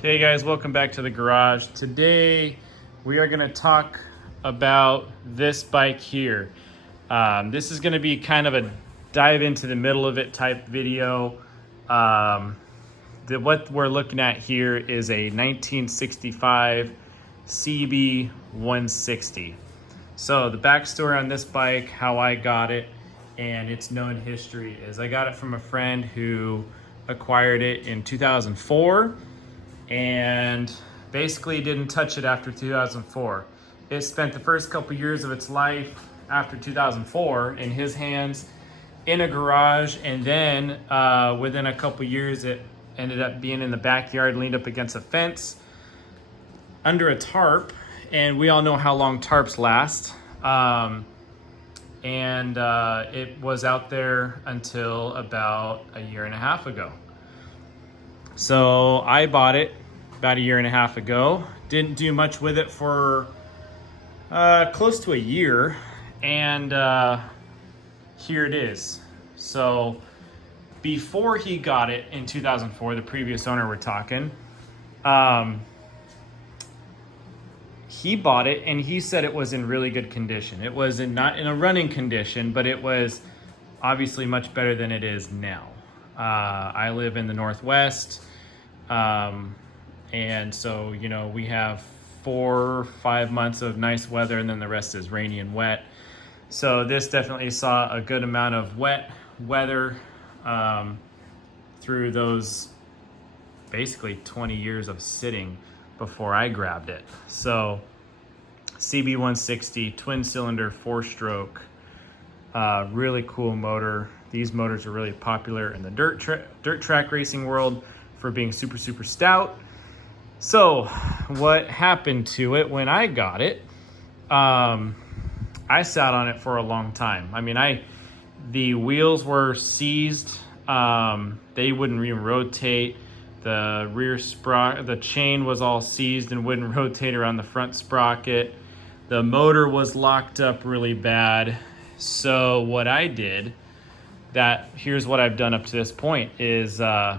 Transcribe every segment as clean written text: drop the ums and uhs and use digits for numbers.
Hey guys, welcome back to the garage. Today we are going to talk about this bike here. This is going to be kind of a dive into the middle of it type video. What we're looking at here is a 1965 CB160. So the backstory on this bike, how I got it, and its known history is I got it from a friend who acquired it in 2004 and basically didn't touch it after 2004. It spent the first couple years of its life after 2004 in his hands in a garage, and then within a couple years it ended up being in the backyard, leaned up against a fence under a tarp, and we all know how long tarps last. It was out there until about a year and a half ago. So I bought it about a year and a half ago. Didn't do much with it for close to a year, and here it is. So before he got it in 2004, the previous owner we're talking, he bought it and he said it was in really good condition. It was not in a running condition, but it was obviously much better than it is now. I live in the Northwest, and so, you know, we have 4 or 5 months of nice weather, and then the rest is rainy and wet. So this definitely saw a good amount of wet weather through those basically 20 years of sitting before I grabbed it. So CB160, twin cylinder, 4-stroke, really cool motor. These motors are really popular in the dirt track racing world for being super stout. So what happened to it when I got it, I sat on it for a long time. I mean, the wheels were seized. They wouldn't even rotate. The rear sprocket, the chain was all seized and wouldn't rotate around the front sprocket. The motor was locked up really bad. So what I did, here's what I've done up to this point, is I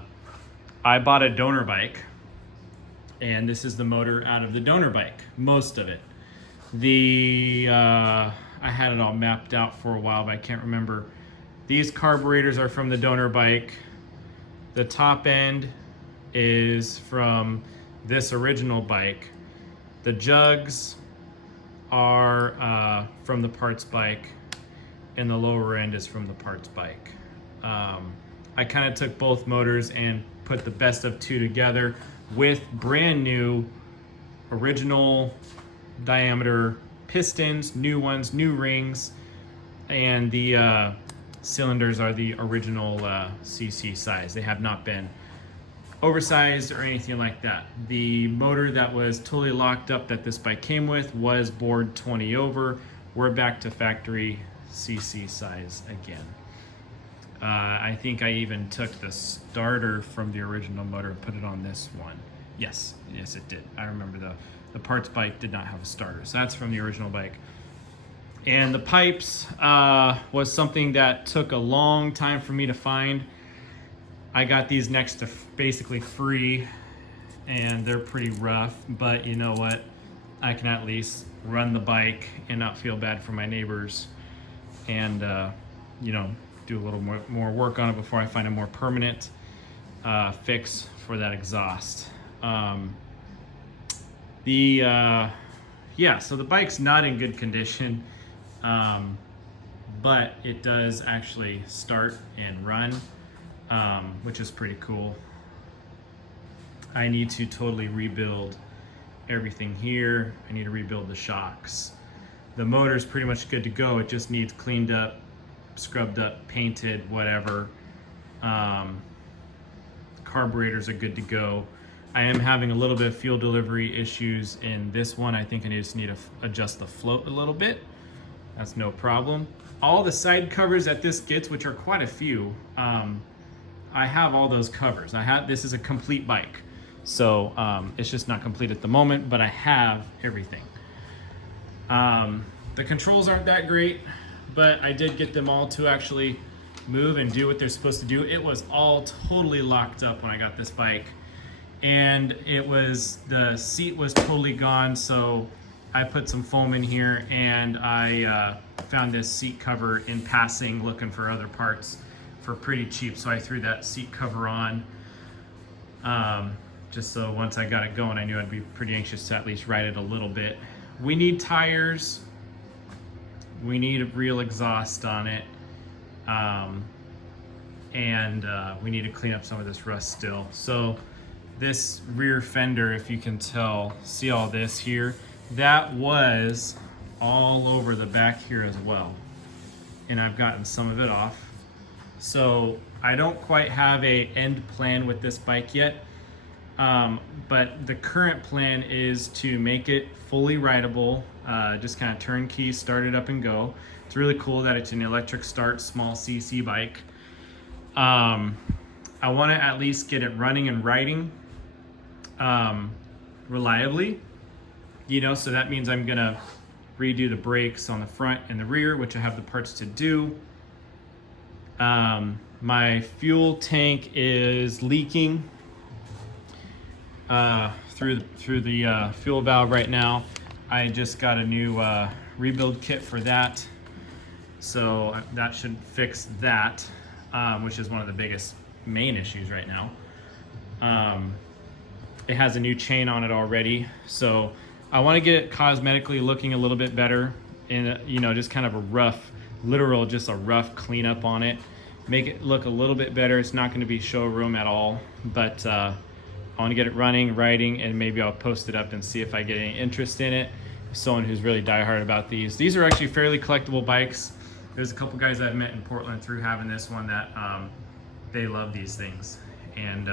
bought a donor bike, and this is the motor out of the donor bike, most of it. I had it all mapped out for a while, but I can't remember. These carburetors are from the donor bike. The top end is from this original bike. The jugs are from the parts bike, and the lower end is from the parts bike. I kind of took both motors and put the best of two together with brand new original diameter pistons, new ones, new rings, and the cylinders are the original cc size. They have not been oversized or anything like that. The motor that was totally locked up that this bike came with was bored 20 over. We're back to factory cc size again. I think I even took the starter from the original motor and put it on this one. Yes it did. I remember the parts bike did not have a starter, so that's from the original bike. And the pipes was something that took a long time for me to find. I got these next to basically free, and they're pretty rough, but you know what? I can at least run the bike and not feel bad for my neighbors, and you know, do a little more work on it before I find a more permanent fix for that exhaust. So the bike's not in good condition, but it does actually start and run, which is pretty cool. I need to totally rebuild everything here. I need to rebuild the shocks. The motor's pretty much good to go. It just needs cleaned up, scrubbed up, painted, whatever. Carburetors are good to go. I am having a little bit of fuel delivery issues in this one. I think I just need to adjust the float a little bit. That's no problem. All the side covers that this gets, which are quite a few, I have all those covers. This is a complete bike. So it's just not complete at the moment, but I have everything. The controls aren't that great, but I did get them all to actually move and do what they're supposed to do. It was all totally locked up when I got this bike, and the seat was totally gone, so I put some foam in here, and I found this seat cover in passing looking for other parts for pretty cheap, so I threw that seat cover on, just so once I got it going I knew I'd be pretty anxious to at least ride it a little bit. We need tires, we need a real exhaust on it, and we need to clean up some of this rust still. So this rear fender, if you can tell, see all this here, that was all over the back here as well, and I've gotten some of it off. So I don't quite have a end plan with this bike yet, but the current plan is to make it fully rideable, just kind of turnkey, start it up and go. It's really cool that it's an electric start, small CC bike. I want to at least get it running and riding reliably, you know, so that means I'm gonna redo the brakes on the front and the rear, which I have the parts to do. My fuel tank is leaking through the fuel valve right now. I just got a new rebuild kit for that, so that should fix that, which is one of the biggest main issues right now. It has a new chain on it already, so I want to get it cosmetically looking a little bit better, and you know, just kind of a rough, literal, just a rough cleanup on it. Make it look a little bit better. It's not going to be showroom at all, but I want to get it running, riding, and maybe I'll post it up and see if I get any interest in it. Someone who's really diehard about these. These are actually fairly collectible bikes. There's a couple guys I've met in Portland through having this one that they love these things. And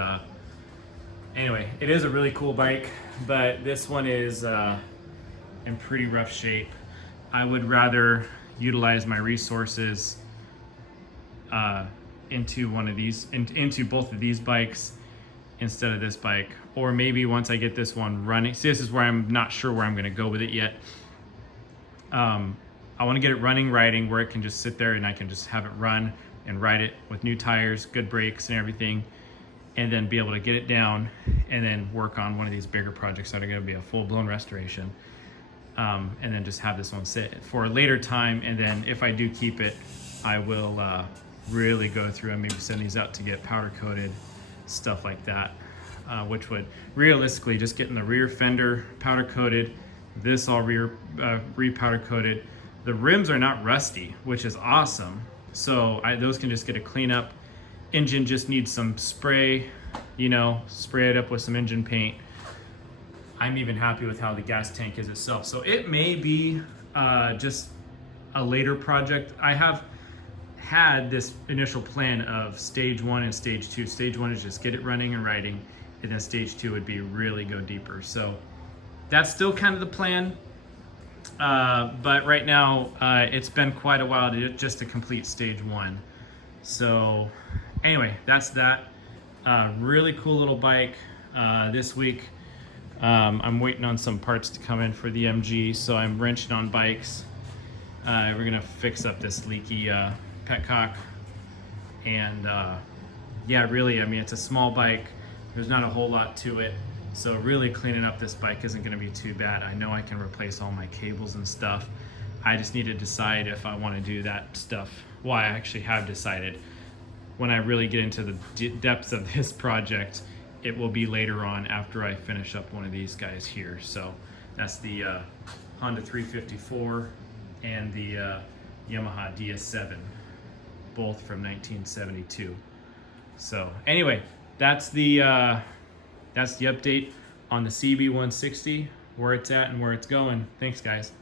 anyway, it is a really cool bike, but this one is in pretty rough shape. I would rather utilize my resources into one of these, into both of these bikes instead of this bike, or maybe once I get this one running. See, this is where I'm not sure where I'm going to go with it yet. I want to get it running, riding, where it can just sit there and I can just have it run and ride it with new tires, good brakes and everything, and then be able to get it down and then work on one of these bigger projects that are going to be a full-blown restoration, and then just have this one sit for a later time. And then if I do keep it, I will really go through and maybe send these out to get powder coated, stuff like that, which would realistically just getting the rear fender powder coated, this all re-powder coated. The rims are not rusty, which is awesome, so those can just get a clean up. Engine just needs some spray, you know, spray it up with some engine paint. I'm even happy with how the gas tank is itself, so it may be just a later project. I have had this initial plan of stage 1 and stage 2. Stage 1 is just get it running and riding, and then stage 2 would be really go deeper. So that's still kind of the plan, but right now it's been quite a while just to complete stage 1. So anyway, that's that. Really cool little bike. This week I'm waiting on some parts to come in for the MG, so I'm wrenching on bikes. We're gonna fix up this leaky petcock, and yeah, really, I mean, it's a small bike. There's not a whole lot to it, so really cleaning up this bike isn't going to be too bad. I know I can replace all my cables and stuff. I just need to decide if I want to do that stuff. Well, I actually have decided. When I really get into the depths of this project, it will be later on after I finish up one of these guys here. So that's the Honda 354 and the Yamaha DS7, both from 1972. So anyway, that's the update on the CB160, where it's at and where it's going. Thanks, guys.